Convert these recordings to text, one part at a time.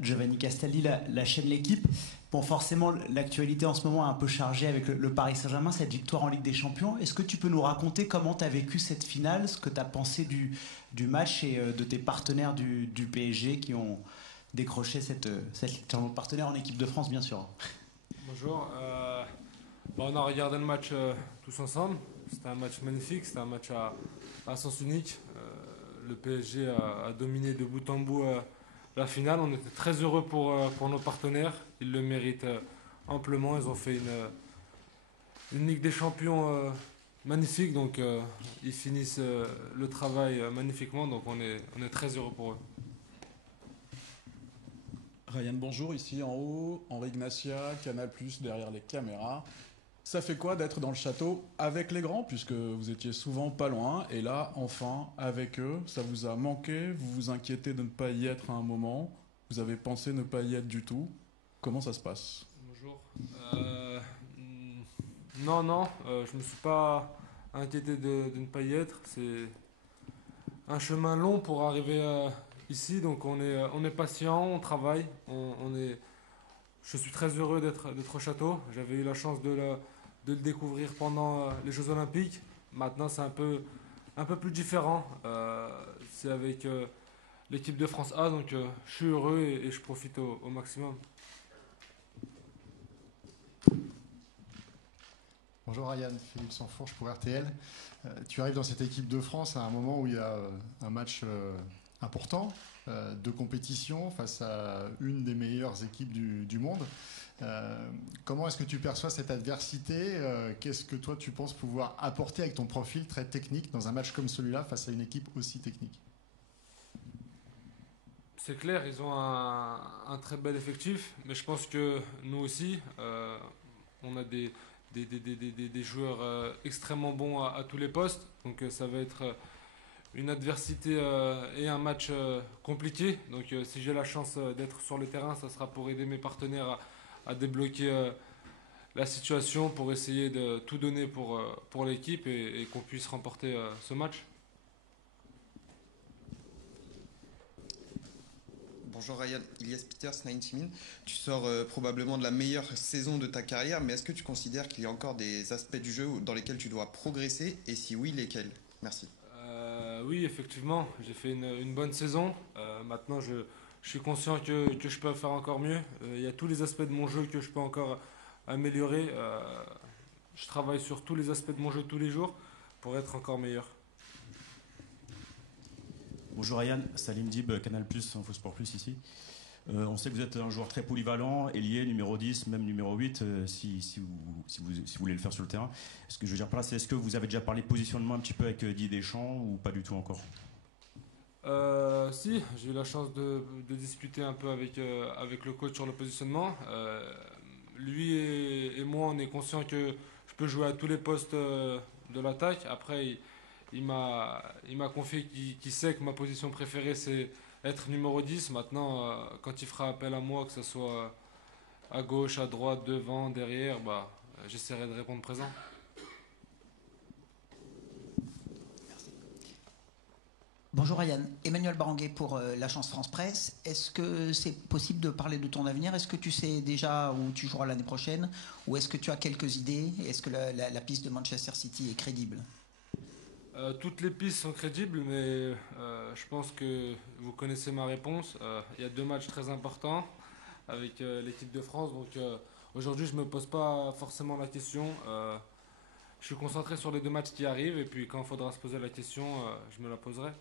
Giovanni Castelli, la chaîne L'équipe. Bon, forcément, l'actualité en ce moment est un peu chargée avec le Paris Saint-Germain, cette victoire en Ligue des Champions. Est-ce que tu peux nous raconter comment tu as vécu cette finale, ce que tu as pensé du match et de tes partenaires du PSG qui ont décroché cette partenaire en équipe de France, bien sûr. Bonjour. On a regardé le match tous ensemble. C'était un match magnifique, c'était un match à sens unique. Le PSG a dominé de bout en bout la finale. On était très heureux pour nos partenaires. Ils le méritent amplement. Ils ont fait une Ligue des Champions magnifique. Donc ils finissent le travail magnifiquement. Donc on est très heureux pour eux. Ryan, bonjour, ici en haut, Henri Ignacia, Canal+, derrière les caméras. Ça fait quoi d'être dans le château avec les grands, puisque vous étiez souvent pas loin, et là, enfin, avec eux, ça vous a manqué, vous vous inquiétez de ne pas y être à un moment, vous avez pensé ne pas y être du tout. Comment ça se passe? Bonjour. Non, non, je me suis pas inquiété de ne pas y être. C'est un chemin long pour arriver ici, donc on est patient, on travaille, je suis très heureux d'être au château. J'avais eu la chance de le découvrir pendant les Jeux Olympiques. Maintenant, c'est un peu plus différent. C'est avec l'équipe de France A, donc je suis heureux et je profite au maximum. Bonjour Ryan, Philippe Sansfourche pour RTL. Tu arrives dans cette équipe de France à un moment où il y a un match important de compétition face à une des meilleures équipes du monde. Comment est-ce que tu perçois cette adversité? Qu'est-ce que toi tu penses pouvoir apporter avec ton profil très technique dans un match comme celui-là face à une équipe aussi technique? C'est clair, ils ont un très bel effectif, mais je pense que nous aussi, on a des joueurs extrêmement bons à tous les postes. Donc ça va être une adversité et un match compliqué. Donc si j'ai la chance d'être sur le terrain, ça sera pour aider mes partenaires à débloquer la situation, pour essayer de tout donner pour l'équipe et qu'on puisse remporter ce match. Bonjour Ryan, Ilias Peters, 90 Min. Tu sors probablement de la meilleure saison de ta carrière, mais est-ce que tu considères qu'il y a encore des aspects du jeu dans lesquels tu dois progresser, et si oui, lesquels? Merci. Oui, effectivement, j'ai fait une bonne saison. Maintenant, je suis conscient que je peux faire encore mieux. Il y a tous les aspects de mon jeu que je peux encore améliorer. Je travaille sur tous les aspects de mon jeu tous les jours pour être encore meilleur. Bonjour Ryan, Salim Dib, Canal+, Infosport Plus ici. On sait que vous êtes un joueur très polyvalent, ailier, numéro 10, même numéro 8, si vous voulez le faire sur le terrain. Ce que je veux dire par là, c'est est-ce que vous avez déjà parlé positionnement un petit peu avec Didier Deschamps ou pas du tout encore? Si, j'ai eu la chance de discuter un peu avec le coach sur le positionnement. Lui et moi, on est conscient que je peux jouer à tous les postes de l'attaque. Après, il m'a confié qu'il sait que ma position préférée, c'est être numéro 10. Maintenant, quand il fera appel à moi, que ce soit à gauche, à droite, devant, derrière, j'essaierai de répondre présent. Bonjour Ryan, Emmanuel Baranguet pour l'agence France Presse. Est-ce que c'est possible de parler de ton avenir? Est-ce que tu sais déjà où tu joueras l'année prochaine? Ou est-ce que tu as quelques idées? Est-ce que la piste de Manchester City est crédible? Toutes les pistes sont crédibles, mais je pense que vous connaissez ma réponse. Il y a deux matchs très importants avec l'équipe de France, donc aujourd'hui je ne me pose pas forcément la question. Je suis concentré sur les deux matchs qui arrivent, et puis quand il faudra se poser la question, je me la poserai.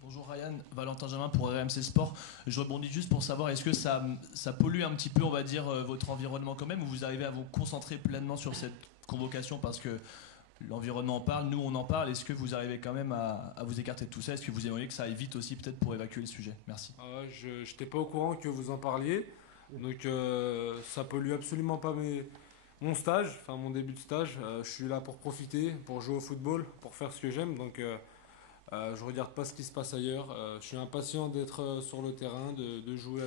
Bonjour Ryan, Valentin Jamin pour RMC Sport. Je rebondis juste pour savoir, est-ce que ça pollue un petit peu, on va dire, votre environnement quand même, ou vous arrivez à vous concentrer pleinement sur cette convocation parce que l'environnement en parle, nous on en parle. Est-ce que vous arrivez quand même à vous écarter de tout ça? Est-ce que vous aimeriez que ça aille vite aussi peut-être pour évacuer le sujet? Merci. Je n'étais pas au courant que vous en parliez, donc ça pollue absolument pas mon stage, enfin mon début de stage. Je suis là pour profiter, pour jouer au football, pour faire ce que j'aime, donc je regarde pas ce qui se passe ailleurs. Je suis impatient d'être sur le terrain, de jouer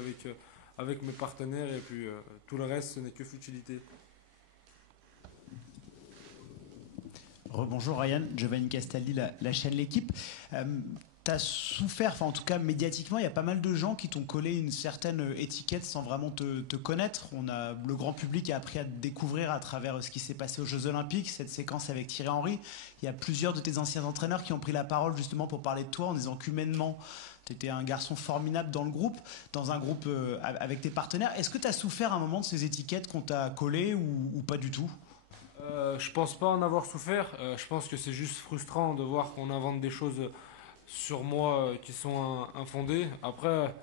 avec mes partenaires, et puis tout le reste, ce n'est que futilité. Rebonjour Ryan, Giovanni Castelli, la chaîne L'équipe. t'as souffert, enfin en tout cas médiatiquement, il y a pas mal de gens qui t'ont collé une certaine étiquette sans vraiment te connaître. Le grand public a appris à te découvrir à travers ce qui s'est passé aux Jeux Olympiques, cette séquence avec Thierry Henry. Il y a plusieurs de tes anciens entraîneurs qui ont pris la parole justement pour parler de toi en disant qu'humainement, tu étais un garçon formidable dans le groupe, dans un groupe avec tes partenaires. Est-ce que tu as souffert à un moment de ces étiquettes qu'on t'a collées ou pas du tout? Je pense pas en avoir souffert. Je pense que c'est juste frustrant de voir qu'on invente des choses sur moi qui sont infondées. Après,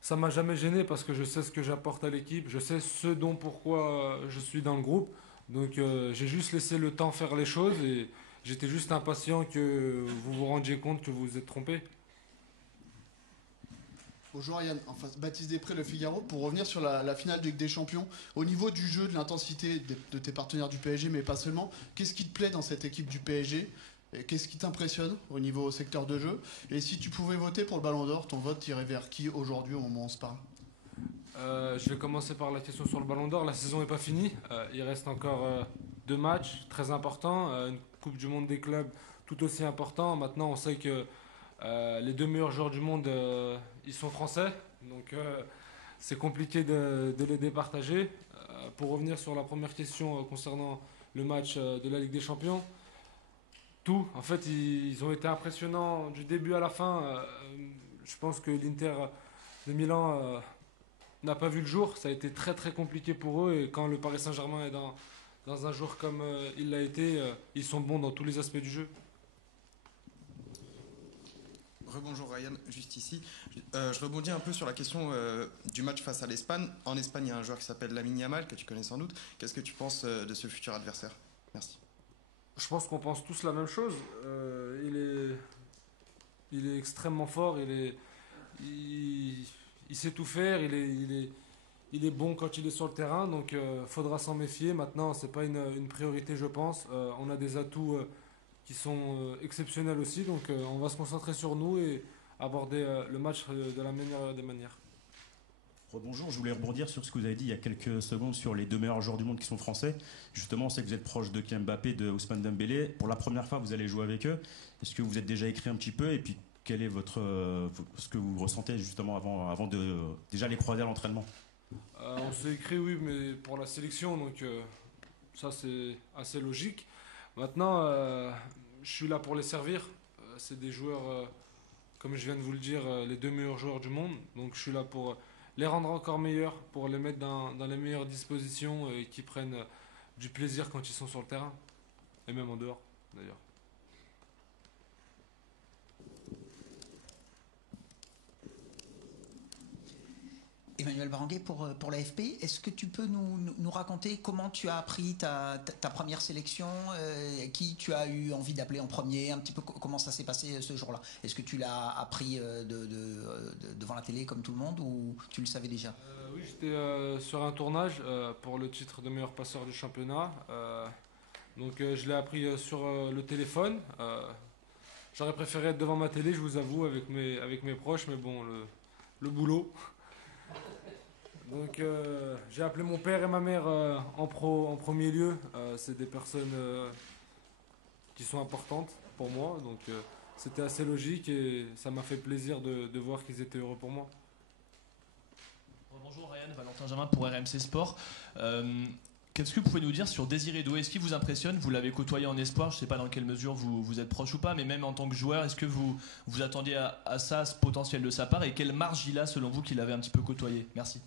ça m'a jamais gêné parce que je sais ce que j'apporte à l'équipe, je sais ce dont pourquoi je suis dans le groupe. Donc j'ai juste laissé le temps faire les choses et j'étais juste impatient que vous vous rendiez compte que vous vous êtes trompé. Bonjour Yann, enfin, Baptiste Després, Le Figaro. Pour revenir sur la finale de Ligue des Champions, au niveau du jeu, de l'intensité de tes partenaires du PSG, mais pas seulement, qu'est-ce qui te plaît dans cette équipe du PSG? Et qu'est-ce qui t'impressionne au niveau secteur de jeu? Et si tu pouvais voter pour le Ballon d'Or, ton vote irait vers qui aujourd'hui au moment où on se parle? Je vais commencer par la question sur le Ballon d'Or. La saison n'est pas finie. Il reste encore 2 matchs très importants. Une Coupe du Monde des clubs tout aussi important. Maintenant, on sait que les 2 meilleurs joueurs du monde, ils sont français. Donc, c'est compliqué de les départager. Pour revenir sur la première question concernant le match de la Ligue des Champions, tout. En fait, ils ont été impressionnants du début à la fin. Je pense que l'Inter de Milan n'a pas vu le jour. Ça a été très très compliqué pour eux. Et quand le Paris Saint-Germain est dans un jour comme il l'a été, ils sont bons dans tous les aspects du jeu. Rebonjour Ryan, juste ici. Je rebondis un peu sur la question du match face à l'Espagne. En Espagne, il y a un joueur qui s'appelle Lamine Yamal, que tu connais sans doute. Qu'est-ce que tu penses de ce futur adversaire? Merci. Je pense qu'on pense tous la même chose. Il est extrêmement fort. Il sait tout faire. Il est bon quand il est sur le terrain. Donc, faudra s'en méfier. Maintenant, c'est pas une priorité, je pense. On a des atouts qui sont exceptionnels aussi. Donc, on va se concentrer sur nous et aborder le match de la meilleure des manières. Bonjour, je voulais rebondir sur ce que vous avez dit il y a quelques secondes sur les 2 meilleurs joueurs du monde qui sont français. Justement, on sait que vous êtes proche de Kylian Mbappé, de Ousmane Dembélé. Pour la première fois, vous allez jouer avec eux. Est-ce que vous êtes déjà écrit un petit peu? Et puis, quel est ce que vous ressentez justement avant de déjà les croiser à l'entraînement? On s'est écrit, oui, mais pour la sélection, donc ça c'est assez logique. Maintenant, je suis là pour les servir. C'est des joueurs, comme je viens de vous le dire, les 2 meilleurs joueurs du monde. Donc je suis là pour les rendre encore meilleurs, pour les mettre dans les meilleures dispositions et qu'ils prennent du plaisir quand ils sont sur le terrain. Et même en dehors, d'ailleurs. Emmanuel Baranguet pour l'AFP. Est-ce que tu peux nous raconter comment tu as appris ta première sélection, qui tu as eu envie d'appeler en premier, un petit peu comment ça s'est passé ce jour-là? Est-ce que tu l'as appris devant la télé comme tout le monde ou tu le savais déjà? Oui, j'étais sur un tournage pour le titre de meilleur passeur du championnat. Donc je l'ai appris sur le téléphone. J'aurais préféré être devant ma télé, je vous avoue, avec mes proches, mais bon, le boulot. Donc j'ai appelé mon père et ma mère en premier lieu. C'est des personnes qui sont importantes pour moi, donc c'était assez logique et ça m'a fait plaisir de voir qu'ils étaient heureux pour moi. Bonjour Ryan, Valentin Jamin pour RMC Sport. Qu'est-ce que vous pouvez nous dire sur Désiré Doué? Est-ce qu'il vous impressionne? Vous l'avez côtoyé en espoir, je ne sais pas dans quelle mesure vous êtes proche ou pas, mais même en tant que joueur, est-ce que vous attendiez à ça, à ce potentiel de sa part, et quelle marge il a selon vous qu'il avait un petit peu côtoyé? Merci.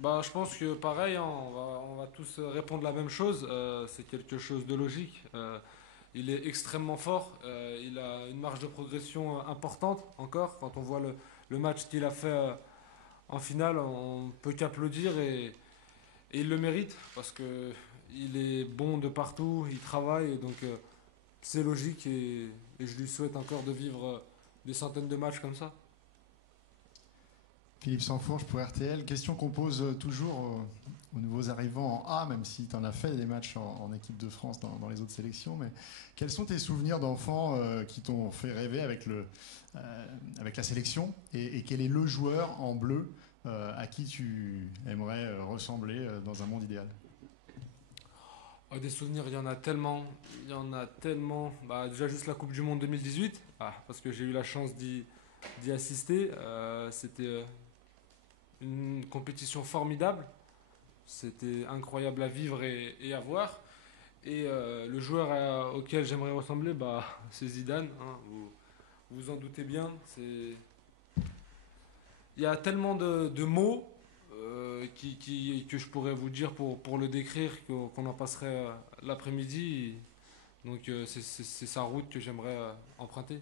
Je pense que pareil, hein, on va tous répondre la même chose. C'est quelque chose de logique. Il est extrêmement fort. Il a une marge de progression importante encore. Quand on voit le match qu'il a fait en finale, on peut qu'applaudir et il le mérite parce que il est bon de partout, il travaille, et donc c'est logique et je lui souhaite encore de vivre des centaines de matchs comme ça. Philippe Sansfourche pour RTL. Question qu'on pose toujours aux nouveaux arrivants en A, même si tu en as fait des matchs en équipe de France dans les autres sélections. Mais quels sont tes souvenirs d'enfants qui t'ont fait rêver avec la sélection et quel est le joueur en bleu à qui tu aimerais ressembler dans un monde idéal? Des souvenirs, il y en a tellement. Déjà juste la Coupe du Monde 2018, parce que j'ai eu la chance d'y assister. C'était une compétition formidable. C'était incroyable à vivre et à voir. Et le joueur auquel j'aimerais ressembler, c'est Zidane. Hein, vous vous en doutez bien. Il y a tellement de mots que je pourrais vous dire pour le décrire qu'on en passerait l'après-midi. Donc c'est sa route que j'aimerais emprunter.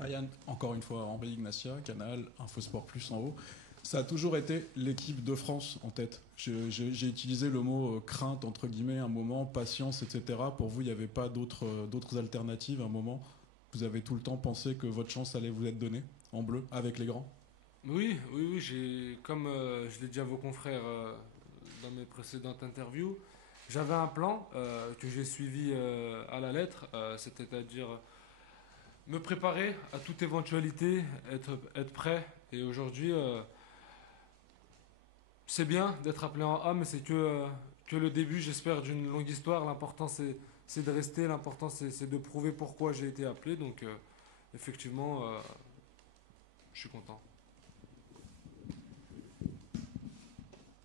Ryan, encore une fois, Henri Ignacia, Canal, Infosport Plus en haut. Ça a toujours été l'équipe de France en tête. J'ai utilisé le mot crainte, entre guillemets, un moment, patience, etc. Pour vous, il n'y avait pas d'autres alternatives, un moment. Vous avez tout le temps pensé que votre chance allait vous être donnée, en bleu, avec les grands? Oui, comme je l'ai dit à vos confrères dans mes précédentes interviews, j'avais un plan que j'ai suivi à la lettre, c'est-à-dire me préparer à toute éventualité, être prêt. Et aujourd'hui, c'est bien d'être appelé en A, mais c'est que le début, j'espère, d'une longue histoire. L'important, c'est de rester. L'important, c'est de prouver pourquoi j'ai été appelé. Donc, effectivement, je suis content.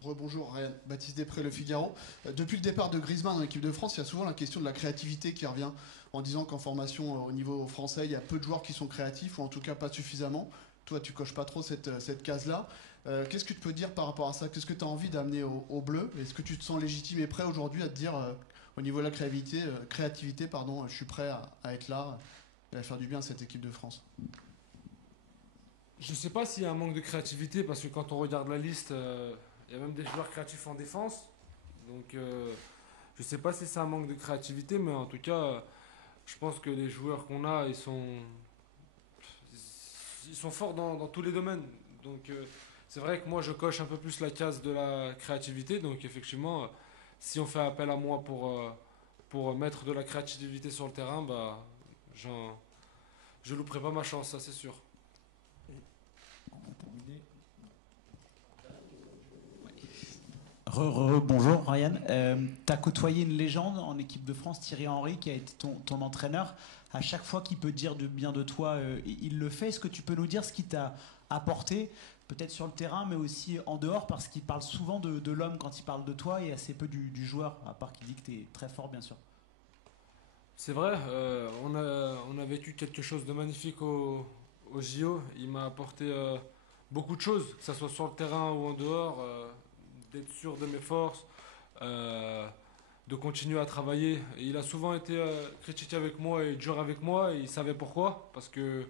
Rebonjour Ryan, Baptiste Després, Le Figaro. Depuis le départ de Griezmann dans l'équipe de France, il y a souvent la question de la créativité qui revient en disant qu'en formation au niveau français, il y a peu de joueurs qui sont créatifs, ou en tout cas pas suffisamment. Toi, tu coches pas trop cette case-là. Qu'est-ce que tu peux dire par rapport à ça? Qu'est-ce que tu as envie d'amener au bleu? Est-ce que tu te sens légitime et prêt aujourd'hui à te dire, au niveau de la créativité, je suis prêt à être là et à faire du bien à cette équipe de France? Je ne sais pas s'il y a un manque de créativité, parce que quand on regarde la liste, il y a même des joueurs créatifs en défense. Donc, je ne sais pas si c'est un manque de créativité, mais en tout cas, je pense que les joueurs qu'on a, ils sont forts dans tous les domaines. Donc, c'est vrai que moi, je coche un peu plus la case de la créativité. Donc, effectivement, si on fait appel à moi pour mettre de la créativité sur le terrain, je louperai pas ma chance, ça c'est sûr. Bonjour Ryan, tu as côtoyé une légende en équipe de France, Thierry Henry, qui a été ton entraîneur. À chaque fois qu'il peut dire du bien de toi, il le fait. Est-ce que tu peux nous dire ce qu'il t'a apporté, peut-être sur le terrain, mais aussi en dehors, parce qu'il parle souvent de l'homme quand il parle de toi et assez peu du joueur, à part qu'il dit que tu es très fort, bien sûr. C'est vrai, on a vécu quelque chose de magnifique au JO. Il m'a apporté beaucoup de choses, que ce soit sur le terrain ou en dehors. D'être sûr de mes forces, de continuer à travailler. Et il a souvent été critiqué avec moi et dur avec moi, et il savait pourquoi, parce que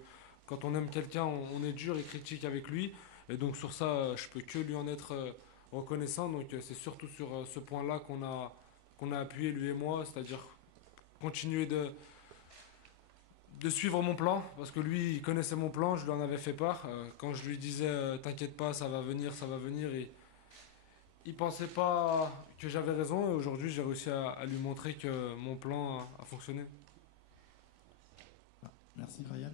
quand on aime quelqu'un, on est dur et critique avec lui, et donc sur ça, je peux que lui en être reconnaissant. Donc c'est surtout sur ce point-là qu'on a appuyé, lui et moi, c'est-à-dire continuer de suivre mon plan, parce que lui, il connaissait mon plan, je lui en avais fait part. Quand je lui disais t'inquiète pas, ça va venir, et il pensait pas que j'avais raison, et aujourd'hui j'ai réussi à lui montrer que mon plan a fonctionné. Merci Ryan.